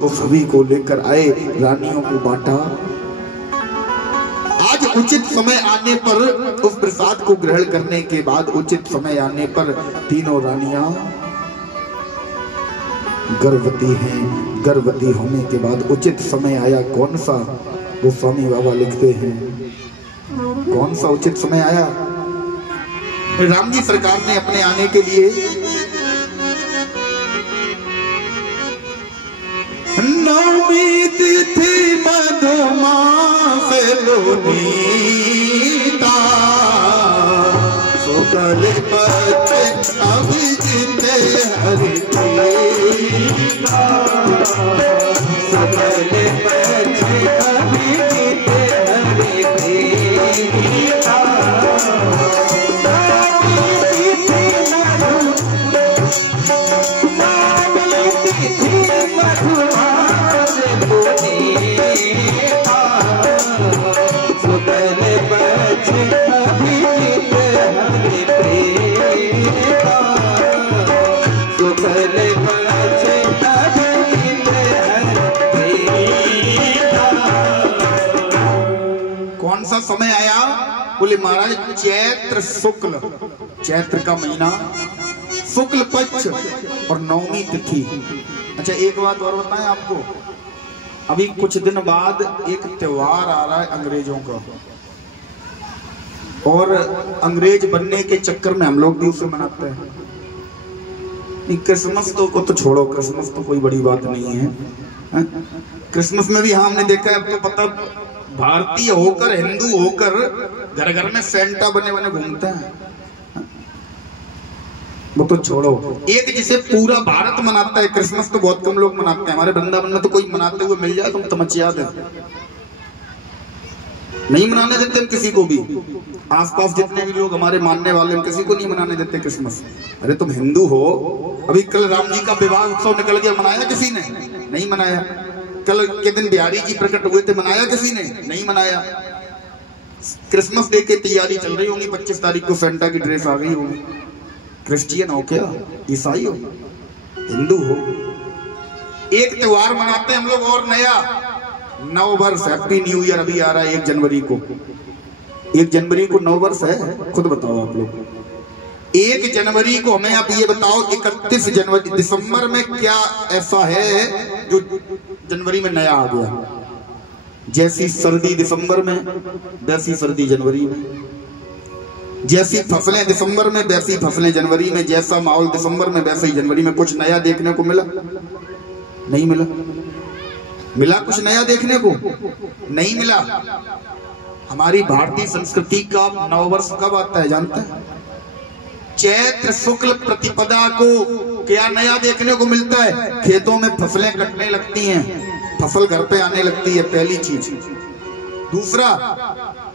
वो सभी को लेकर आए, रानियों को बांटा। आज उचित समय आने पर उस प्रसाद को ग्रहण करने के बाद उचित समय आने पर तीनों रानियां गर्भवती हैं। गर्भवती होने के बाद उचित समय आया, कौन सा? वो स्वामी बाबा लिखते हैं कौन सा उचित समय आया? राम जी सरकार ने अपने आने के लिए नवमी तिथि मधुमास लोनीता शुक्ल पक्ष अभिजित हरिता शुक्ल पक्ष अभिजित हरिता कौन सा समय आया? बोले महाराज चैत्र शुक्ल, चैत्र का महीना, शुक्ल पक्ष और नवमी तिथि। अच्छा एक बात और बताएं आपको, अभी कुछ दिन बाद एक त्योहार आ रहा है अंग्रेजों का, और अंग्रेज बनने के चक्कर में हम लोग भी उसे मनाते हैं। क्रिसमस को तो छोड़ो, क्रिसमस तो कोई बड़ी बात नहीं है, क्रिसमस में भी हाँ हमने देखा है, अब तो पता भारतीय होकर हिंदू होकर घर घर में सेंटा बने बने घूमते हैं, वो तो छोड़ो। एक जिसे पूरा भारत मनाता है, क्रिसमस तो बहुत कम लोग मनाते हैं। हमारे वृंदावन में तो कोई मनाते हुए मिल जाए तुम तमचिया दे, नहीं मनाने देते हम किसी को भी। आसपास जितने भी लोग हमारे मानने वाले हम किसी को नहीं मनाने देते क्रिसमस। अरे तुम हिंदू हो, अभी कल राम जी का विवाह उत्सव निकल गया, मनाया किसी ने? नहीं मनाया। कल के दिन बिहारी जी प्रकट हुए थे, मनाया किसी ने? नहीं मनाया। क्रिसमस डे की तैयारी चल रही होगी, 25 तारीख को सेंटा की ड्रेस आ गई होगी। क्रिश्चियन हो क्या, ईसाई हो, हिंदू हो? एक त्योहार मनाते हैं हम लोग और नया, नव वर्ष, हैप्पी न्यू ईयर अभी आ रहा है 1 जनवरी को। 1 जनवरी को नव वर्ष है, खुद बताओ आप लोग। 1 जनवरी को हमें आप ये बताओ 31 जनवरी दिसंबर में क्या ऐसा है जो जनवरी में नया आ गया? जैसी सर्दी दिसंबर में वैसी सर्दी जनवरी में, जैसी फसलें दिसंबर में वैसी फसलें जनवरी में, जैसा माहौल दिसंबर में वैसे ही जनवरी में। कुछ नया देखने को मिला? नहीं मिला। मिला कुछ नया देखने को? नहीं मिला। हमारी भारतीय संस्कृति का नववर्ष कब आता है जानते हैं? चैत्र शुक्ल प्रतिपदा को क्या नया देखने को मिलता है? खेतों में फसलें कटने लगती हैं, फसल घर पे आने लगती है, पहली चीज। दूसरा,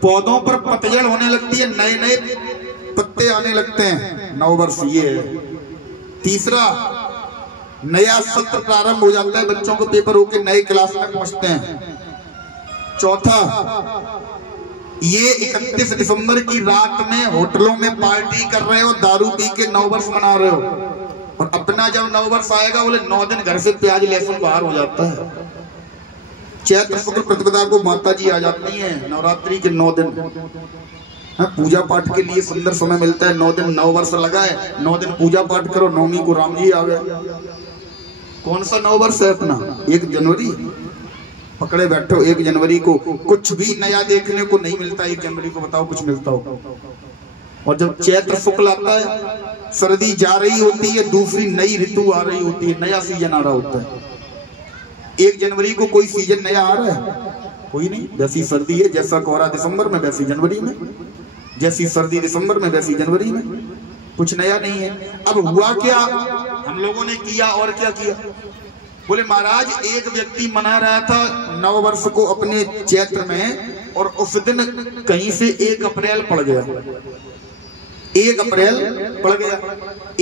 पौधों पर पतझड़ होने लगती है, नए नए पत्ते आने लगते हैं, नववर्ष ये है। तीसरा, नया सत्र प्रारंभ हो जाता है, बच्चों को पेपर होके नए क्लास में पहुंचते हैं। चौथा, ये 31 दिसंबर की रात में होटलों में पार्टी कर रहे हो, दारू पी के नववर्ष मना रहे हो, और अपना जब नववर्ष आएगा बोले 9 दिन घर से प्याज लहसुन बाहर हो जाता है। चैत्र शुक्ल प्रतिपदा को माता जी आ जाती हैं, नवरात्रि के 9 दिन पूजा पाठ के लिए सुंदर समय मिलता है। 9 दिन नववर्ष लगा है, 9 दिन पूजा पाठ करो, नवमी को राम जी आ गए। कौन सा नववर्ष है अपना? 1 जनवरी पकड़े बैठो। 1 जनवरी को कुछ भी नया देखने को नहीं मिलता। 1 जनवरी को बताओ कुछ मिलता हो? और जब चैत्र शुक्ल आता है, सर्दी जा रही होती है, दूसरी नई ऋतु आ रही होती है, नया सीजन आ रहा होता है। 1 जनवरी को कोई सीजन नया आ रहा है? कोई नहीं। जैसी सर्दी है, जैसा कोहरा दिसंबर में वैसी जनवरी में, जैसी सर्दी दिसंबर में वैसी जनवरी में, कुछ नया नहीं है। अब हुआ क्या, हम लोगों ने किया और क्या किया? बोले महाराज एक व्यक्ति मना रहा था नववर्ष को अपने चैत्र में, और उस दिन कहीं से 1 अप्रैल पड़ गया। 1 अप्रैल पड़ गया।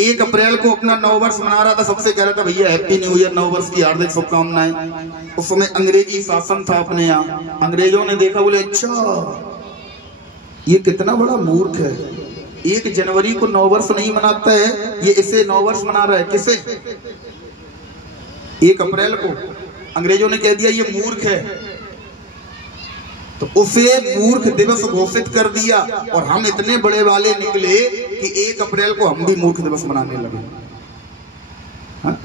1 अप्रैल को अपना नववर्ष मना रहा था, सबसे कह रहा था भैया हैप्पी न्यू ईयर, नववर्ष की हार्दिक शुभकामनाएं। उस समय अंग्रेजी शासन था अपने यहाँ। अंग्रेजों ने देखा, बोले अच्छा ये कितना बड़ा मूर्ख है, 1 जनवरी को नववर्ष नहीं मनाता है, ये इसे नववर्ष मना रहा है। किसे? 1 अप्रैल को। अंग्रेजों ने कह दिया ये मूर्ख है, तो उसे मूर्ख दिवस घोषित कर दिया और हम इतने बड़े वाले निकले कि 1 अप्रैल को हम भी मूर्ख दिवस मनाने लगे। हाँ?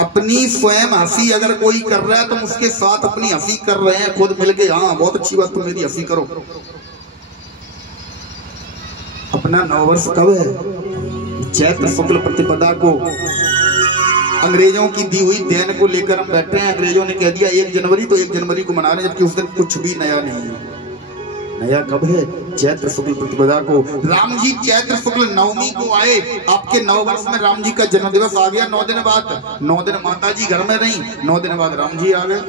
अपनी स्वयं हंसी अगर कोई कर रहा है तो उसके साथ अपनी हंसी कर रहे हैं खुद मिलके, हाँ बहुत अच्छी बात, तुम मेरी हंसी करो। अपना नववर्ष कब है? चैत्र शुक्ल प्रतिपदा को अंग्रेजों की दी हुई देन को लेकर हम बैठे हैं। अंग्रेजों ने कह दिया 1 जनवरी, तो 1 जनवरी को मना रहे हैं, जबकि उस दिन कुछ भी नया नहीं है। नया कब है? चैत्र शुक्ल प्रतिपदा को। राम जी चैत्र शुक्ल नवमी को आए, आपके नववर्ष में राम जी का जन्म दिवस आ गया। 9 दिन बाद, 9 दिन माता जी घर में रही, 9 दिन बाद राम जी आ गए।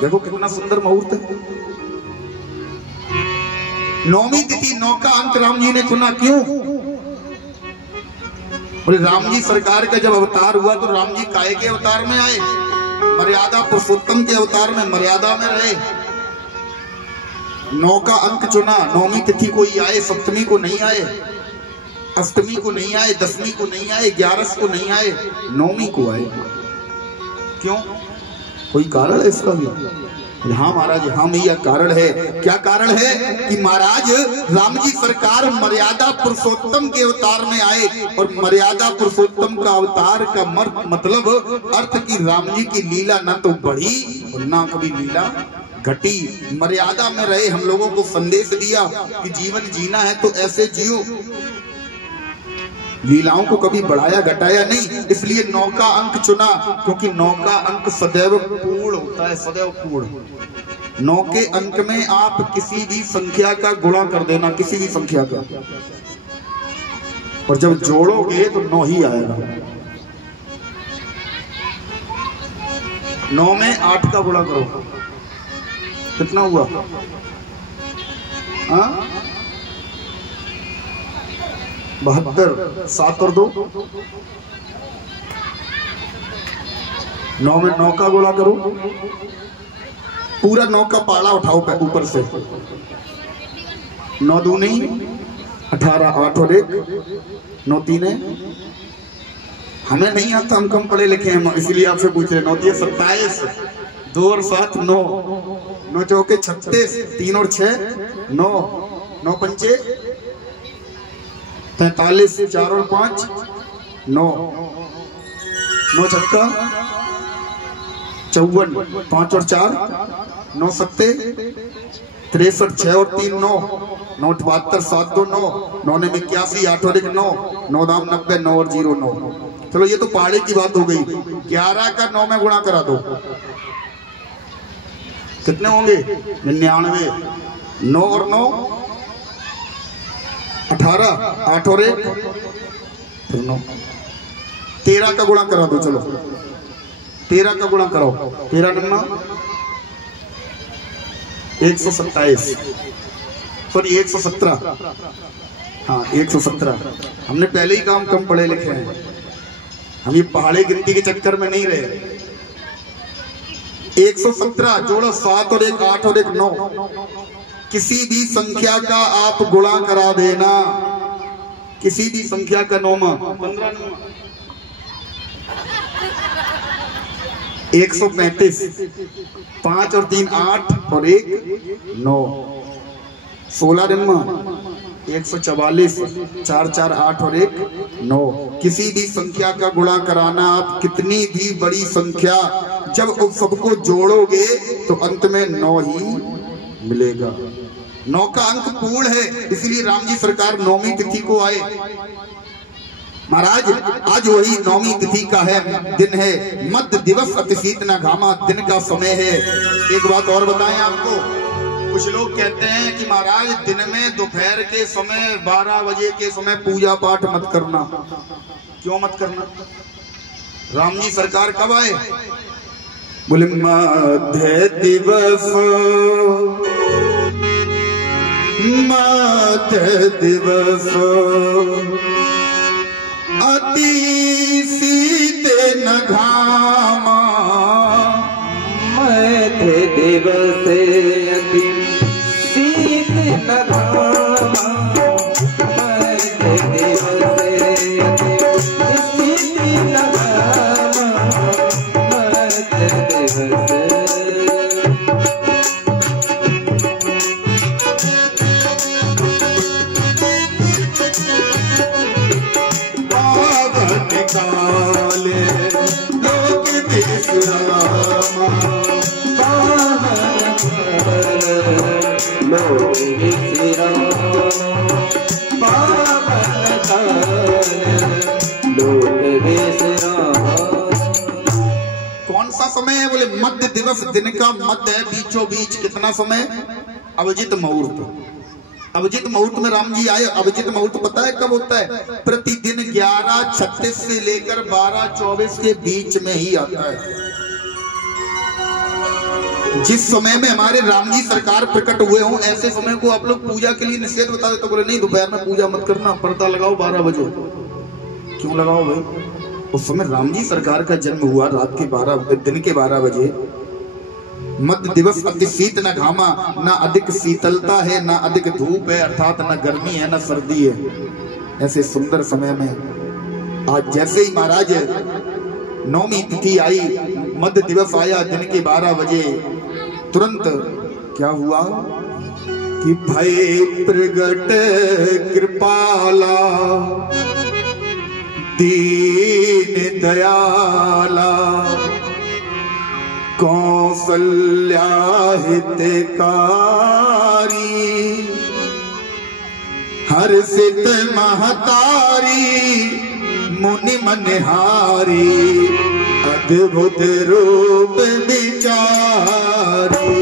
देखो कितना सुंदर मुहूर्त है। 9वीं तिथि 9 का अंक राम जी ने चुना, क्यों? बोले राम जी सरकार का जब अवतार हुआ तो राम जी काहे के अवतार में आए? मर्यादा पुरुषोत्तम के अवतार में मर्यादा में रहे। 9 का अंक चुना, 9वीं तिथि को ही आए, सप्तमी को नहीं आए, अष्टमी को नहीं आए, 10वीं को नहीं आए, 11 को नहीं आए, 9वीं को आए। क्यों? कोई कारण है इसका भी? हाँ महाराज, हाँ भैया कारण है। क्या कारण है? कि महाराज राम जी सरकार मर्यादा पुरुषोत्तम के अवतार में आए, और मर्यादा पुरुषोत्तम का अवतार का मतलब अर्थ की राम जी की लीला न तो बढ़ी और ना कभी लीला घटी। मर्यादा में रहे, हम लोगों को संदेश दिया कि जीवन जीना है तो ऐसे जियो, लीलाओं को कभी बढ़ाया घटाया नहीं। इसलिए 9 का अंक चुना, क्योंकि 9 का अंक सदैव पूर्ण होता है, सदैव पूर्ण। 9 के अंक में आप किसी भी संख्या का गुणा कर देना, किसी भी संख्या का, और जब जोड़ोगे तो 9 ही आएगा। 9 में 8 का गुणा करो, कितना हुआ? हाँ 72, 7 और 2, 9 में 9 का गुणा करो, पूरा 9 का पाला उठाओ ऊपर से। 9 दूनी 18, 8 और 1, 9 तीने। हमें नहीं आता, हम कम पढ़े लिखे हैं, इसलिए आपसे पूछ रहे। 9 3 27, 2 और 7 9, 9 चौके 36, 3 और 6 9, 9 पंचे 43, 4 और 5 9, 9 छक्का 54, 5 और 4 9 सत्ते 63, 6 और 3 9, 9 72, 7 2 9, 9 ने 81, 8 और 1 9, 9 दाम 90, 9 और 0 9। चलो ये तो पहाड़े की बात हो गई। 11 का 9 में गुणा करा दो, कितने होंगे? 99, 9 और 9 18, 8 और 1 फिर 9। 13 का गुणा करा दो, चलो 13 का गुणा कराओ, 13 नन्ना 127, सॉरी 117, हाँ 117। हमने पहले ही काम कम पढ़े लिखे हैं, हम ये पहाड़ी गिनती के चक्कर में नहीं रहे। 117 जोड़ो, 7 और 1 8 और 1 9। किसी भी संख्या का आप गुणा करा देना, किसी भी संख्या का 9 15 135, 5 और 3 8 और 1 9, 16 144, 4 4 8 और 1 9। किसी भी संख्या का गुणा कराना, आप कितनी भी बड़ी संख्या, जब सबको जोड़ोगे तो अंत में 9 ही मिलेगा। 9 का अंक पूर्ण है, इसलिए राम जी सरकार 9वीं तिथि को आए। महाराज आज वही 9वीं तिथि का है दिन है, मध्य दिवस अति शीत न घामा, दिन का समय है। एक बात और बताएं आपको, कुछ लोग कहते हैं कि महाराज दिन में दोपहर के समय 12 बजे के समय पूजा पाठ मत करना। क्यों मत करना? राम जी सरकार कब आए? बोले मध्य दिवस, मध्य दिवस अति शीत न घामा, मध्य दिवस अति शीत न घामा, मध्य दिवस अति शीत न घामा, मध्य रामा लोक विश्रामा पावन काल लोक विश्रामा। कौन सा समय है? बोले मध्य दिवस, दिन का मध्य है, बीचों बीच कितना समय? अभिजित मुहूर्त। अभिजित मुहूर्त में राम जी आए। अभिजित मुहूर्त पता है कब होता है? प्रतिदिन 11:36 से लेकर 12:24 के बीच में ही आता है। जिस समय में हमारे राम जी सरकार प्रकट हुए हों, ऐसे समय को आप लोग पूजा के लिए निषेध बता देते। बोले नहीं, दोपहर में पूजा मत करना, पर्दा लगाओ 12 बजे। क्यों लगाओ भाई? उस समय राम जी सरकार का जन्म हुआ रात के 12 दिन के 12 बजे। मध्य दिवस अति शीत न घामा, ना अधिक शीतलता है ना अधिक धूप है, अर्थात न गर्मी है ना सर्दी है। ऐसे सुंदर समय में आज जैसे ही महाराज नौमी तिथि आई, मध्य दिवस आया, दिन के 12 बजे, तुरंत क्या हुआ कि भय प्रगट कृपाला दीन दयाला कौसल्या हितकारी हर्षित महतारी मुनि मनहारी अद्भुत रूप विचारी।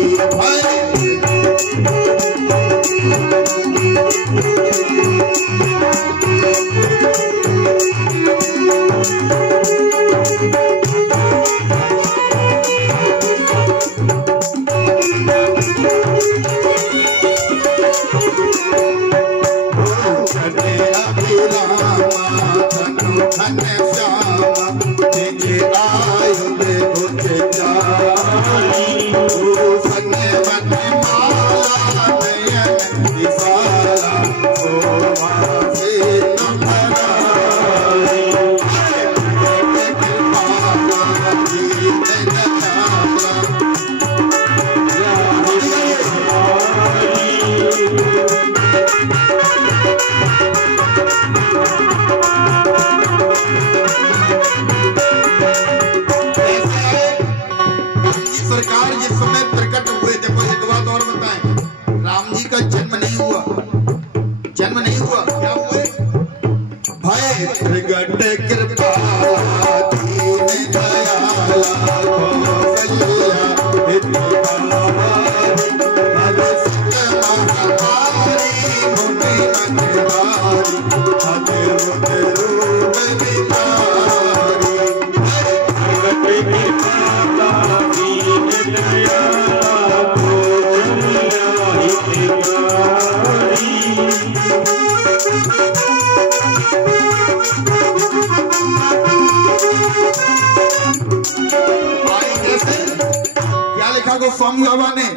गोस्वामी बाबा ने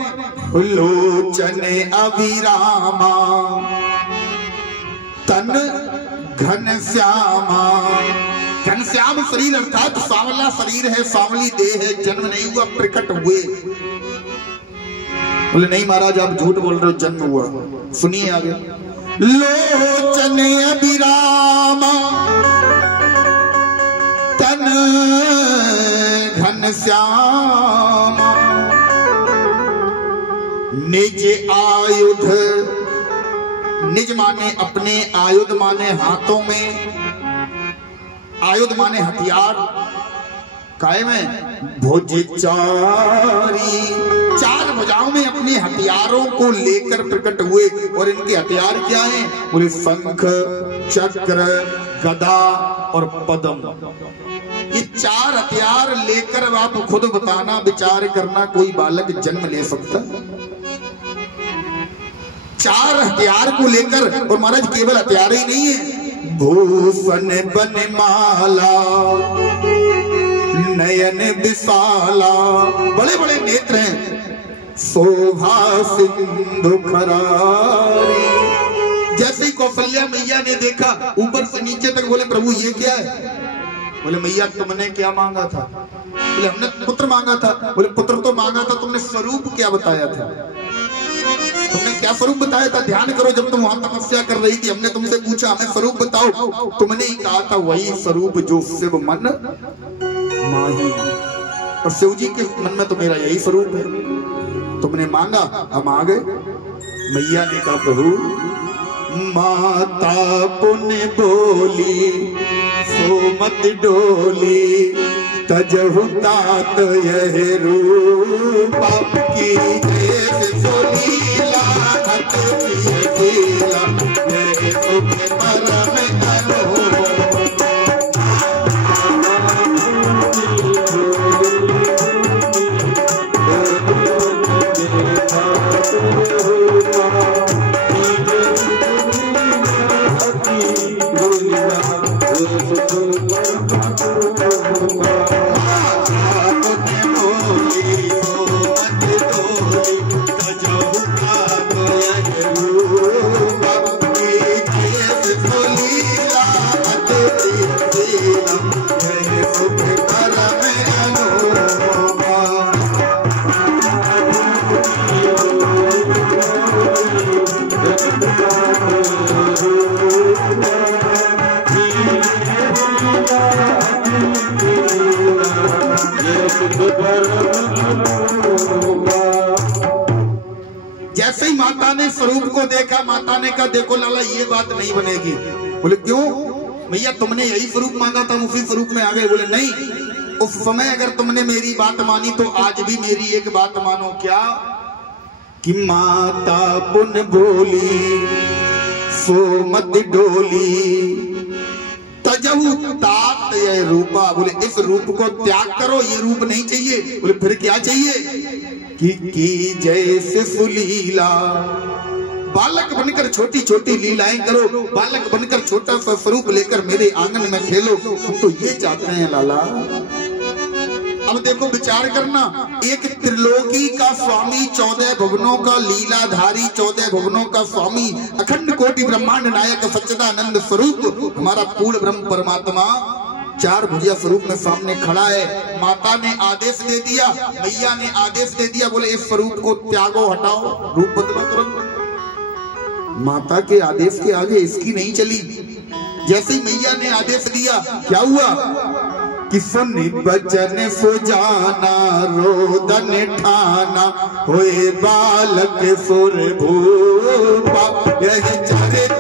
लोचन अभिरामा तन घनश्यामा। घनश्याम शरीर अर्थात सांवला शरीर है, सांवली देह है, जन्म नहीं हुआ, प्रकट हुए। बोले नहीं महाराज आप झूठ बोल रहे हो, जन्म हुआ। सुनिए आगे। लोचन अभिरामा तन घनश्यामा निज आयुध, निज माने अपने, आयुध माने हाथों में, आयुध माने हथियार, काय में भुज चारी, चार भुजाओं में अपने हथियारों को लेकर प्रकट हुए। और इनके हथियार क्या हैं? बोले शंख चक्र गदा और पद्म। ये चार हथियार लेकर आप खुद बताना, विचार करना, कोई बालक जन्म ले सकता? चार हथियार को लेकर। और महाराज केवल हथियार ही नहीं है, भूषण बनमाला नयन विशाला, बड़े बड़े नेत्र हैं, शोभा सिंधु खरारी। जैसे ही कौशल्या मैया ने देखा ऊपर से नीचे तक, बोले प्रभु ये क्या है? बोले मैया तुमने क्या मांगा था? बोले हमने पुत्र मांगा था। बोले पुत्र तो मांगा था, तुमने स्वरूप क्या बताया था? तुमने क्या स्वरूप बताया था? ध्यान करो, जब तुम वहां तपस्या कर रही थी हमने तुमसे पूछा हमें स्वरूप बताओ, तुमने ही कहा था वही स्वरूप जो शिव मन माही। और शिव जी के मन में तो मेरा यही स्वरूप है। तुमने मांगा, हम आ गए। मैया ने कहा प्रभु, माता पुण्य बोली सो मत डोली, तजहु तात यह रूप की लीला, परम जैसे ही माता ने स्वरूप को देखा, माता ने कहा देखो लाला ये बात नहीं बनेगी। बोले क्यों? भैया तुमने यही स्वरूप मांगा था, उसी स्वरूप में आ गए। बोले नहीं, उस समय अगर तुमने मेरी बात मानी तो आज भी मेरी एक बात मानो। क्या? कि माता पुन बोली सो मत डोली, तजहु तात ये रूपा। बोले इस रूप को त्याग करो, ये रूप नहीं चाहिए। बोले फिर क्या चाहिए? कि जैसे सुलीला, बालक बनकर छोटी छोटी लीलाएं करो, बालक बनकर छोटा सा स्वरूप लेकर मेरे आंगन में खेलो। तुम तो ये चाहते हैं लाला। अब देखो विचार करना, एक त्रिलोकी का स्वामी, 14 भुवनों का लीलाधारी, 14 भुवनों का स्वामी, अखंड कोटि ब्रह्मांड नायक सच्चिदानंद स्वरूप हमारा पूर्ण ब्रह्म परमात्मा 4 भुजिया स्वरूप में सामने खड़ा है। माता ने आदेश दे दिया, मैया ने आदेश दे दिया, बोले इस स्वरूप को त्यागो, हटाओ, रूप बदलो तुरंत। माता के आदेश के आगे इसकी नहीं चली। जैसे ही मैया ने आदेश दिया, क्या हुआ? कि सुनि बचन सुजाना, रोदन ठाना, होए बालक सुर भूपा, यह चरित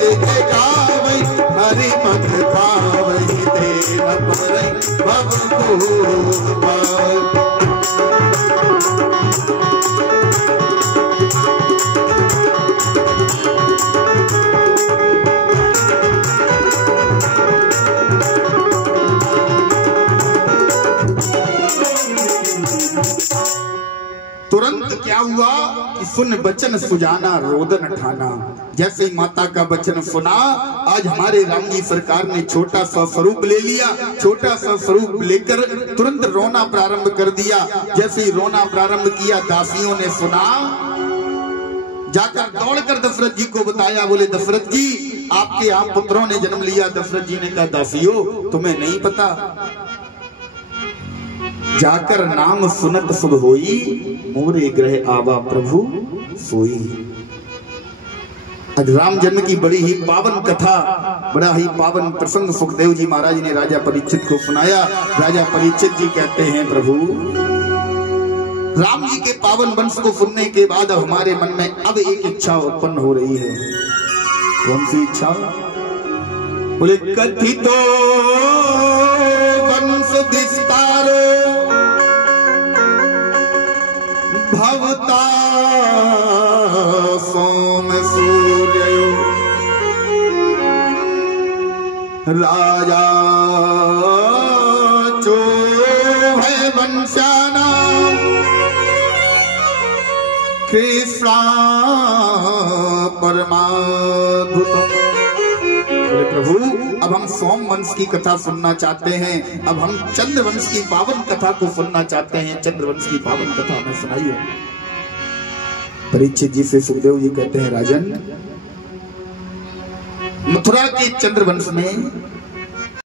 गावै हरि मत पावै, तेरा परई भव भूपा। तुरंत क्या हुआ? कि सुन बचन सुजाना, रोदन ठाना। जैसे ही माता का वचन सुना, आज हमारे राम जी सरकार ने छोटा सा स्वरूप ले लिया। छोटा सा स्वरूप लेकर तुरंत रोना प्रारंभ कर दिया। जैसे ही रोना प्रारंभ किया, दासियों ने सुना, जाकर दौड़कर दशरथ जी को बताया। बोले दशरथ जी, आपके यहाँ पुत्रों ने जन्म लिया। दशरथ जी ने कहा दासियों, तुम्हें नहीं पता, जाकर नाम सुनत शुभ होई, मोरे ग्रह आवा प्रभु सोई। आज राम जन्म की बड़ी ही पावन कथा, बड़ा ही पावन प्रसंग सुखदेव जी महाराज ने राजा परीक्षित को सुनाया। राजा परीक्षित जी कहते हैं प्रभु, राम जी के पावन वंश को सुनने के बाद हमारे मन में अब एक इच्छा उत्पन्न हो रही है। कौन सी इच्छा? बोले कथितो वंश विस्तारो, भवता सोम सूर्य, राजा जो है वंशाना, कृष्णा परमाद्भुत। प्रभु, अब हम सोम वंश की कथा सुनना चाहते हैं। अब हम चंद्र वंश की पावन कथा को सुनना चाहते हैं। चंद्र वंश की पावन कथा हमें सुनाइए। परीक्षित जी से सुखदेव जी कहते हैं, राजन, मथुरा के चंद्र वंश में